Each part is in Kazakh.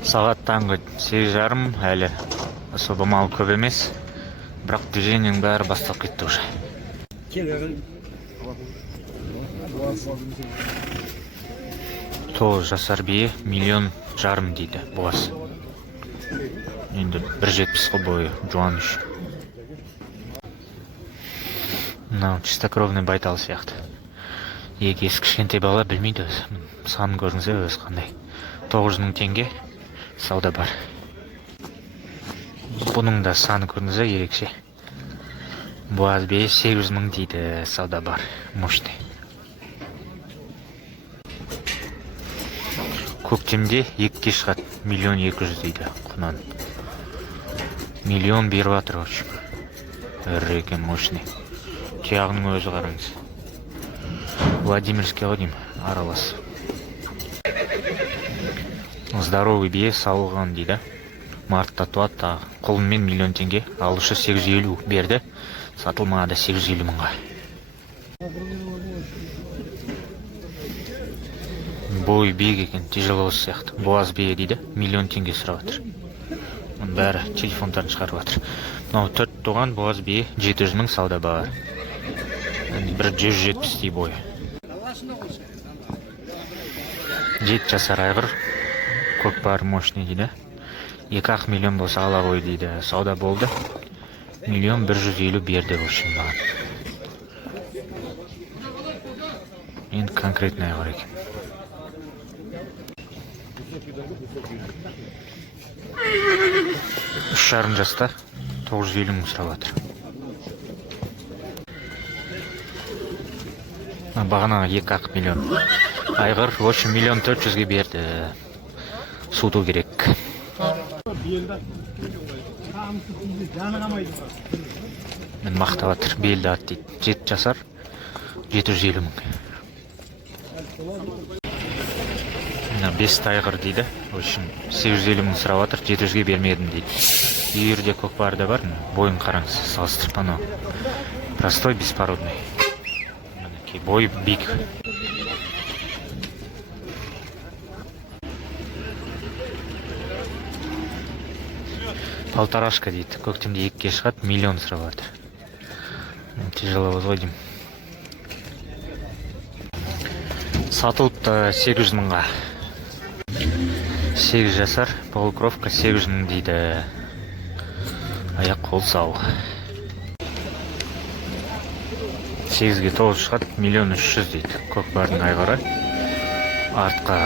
Сағат таңғы 8:30, әлі особо мал көп емес, бірақ движениенің бәрі басталып кетті уже. 9 жасар бие 1,5 миллион дейді боз. Енді 1,70 бойы жуан үш. Мынау чистокровный байтал сияқты. Егесі кішкентай бала білмейді өзі. Санын көріңізде өзі қандай. 900 мың теңге сауда бар. Бұның да саны көріңізде ерекше. Боз бие 800 мың дейді сауда бар. Мощный. Көктемде екіге шығады. 1,2 миллион дейді құнан. Миллион беріп жатыр өші. Ірі екен, мощный. Тұяғының өзі қараңыз. Владимирский ғодим аралас. Здоровый бие сауылған дейді. Мартта туатта қолымен 1 миллион теңге. Алушы 850 берді. Сатылмады 850 мыңға. Бой биік екен, тяжеловоз сияқты. Боз бие дейді. 1 миллион теңге сұрап жатыр. Бәрі телефондарын шығарып жатыр. Мынау 4 туған боз бие 700 мың сауда бар. 170 бойы. 7 жасар айғыр. Көкпар мощный дейді. 2,5 миллион болса ала ғой дейді. Сауда болды. 1,150 берді үшін баған. Енді конкретный айғыр екен. 3,5 жаста 950 мың сұрап жатыр. Бағана 2,5 миллион. Айғыр 8 миллион 400-ге берді. Суыту керек. Мен мақтап жатыр. Белді ат дейді. 7 жасар 750 мың. 5 айғыр дейді. 850 мың сұрап жатыр. 700-ге бермедім дейді. Үйірде көкпар да бар. Бойын қараңыз. Салыстырып анау. Простой, беспородный. Бой бик. Полторашка дейді. Көктемде 2-ге шығады, 1 миллион сұрап жатыр. Тяжеловоз ғодим. Сатылыпты 800 мыңға. 8 жасар, полукровка 800 мың дейді. Аяқ қол сау. 8-ге 9 шығады, 1,3 миллион дейді. Көкпардың айғыры. Артқа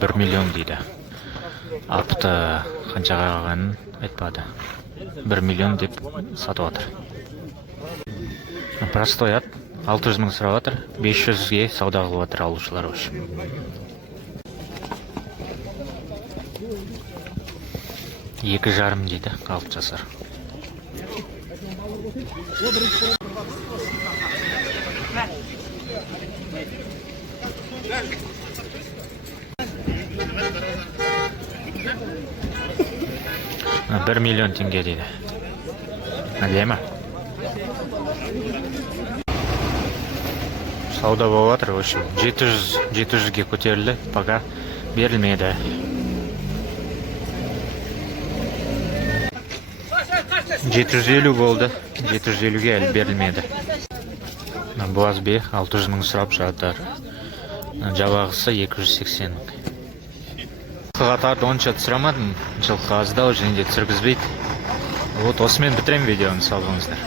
1 миллион дейді. Апты қаншаға қалғанын айтпады. 1 миллион деп сатып жатыр. Простой ат. 600 мың сұрап жатыр. 500-ге сауда қылып жатыр алушылар үшін. 2,5 дейді. 6 жасар. $1 миллион теңге дейді. Әдемі. Сауда болып жатыр. 700-ге көтерілді. Пока берілмеді. 750 болды. 750-ге әлі берілмеді. Боз бие 600 мың сұрап жатыр. Жабағысы 280 мың. Қығатарды онша түсірамадым. Жылқы аздау және де түсіргізбейді. Вот осымен бітірем видеоны, сау болыңыздар.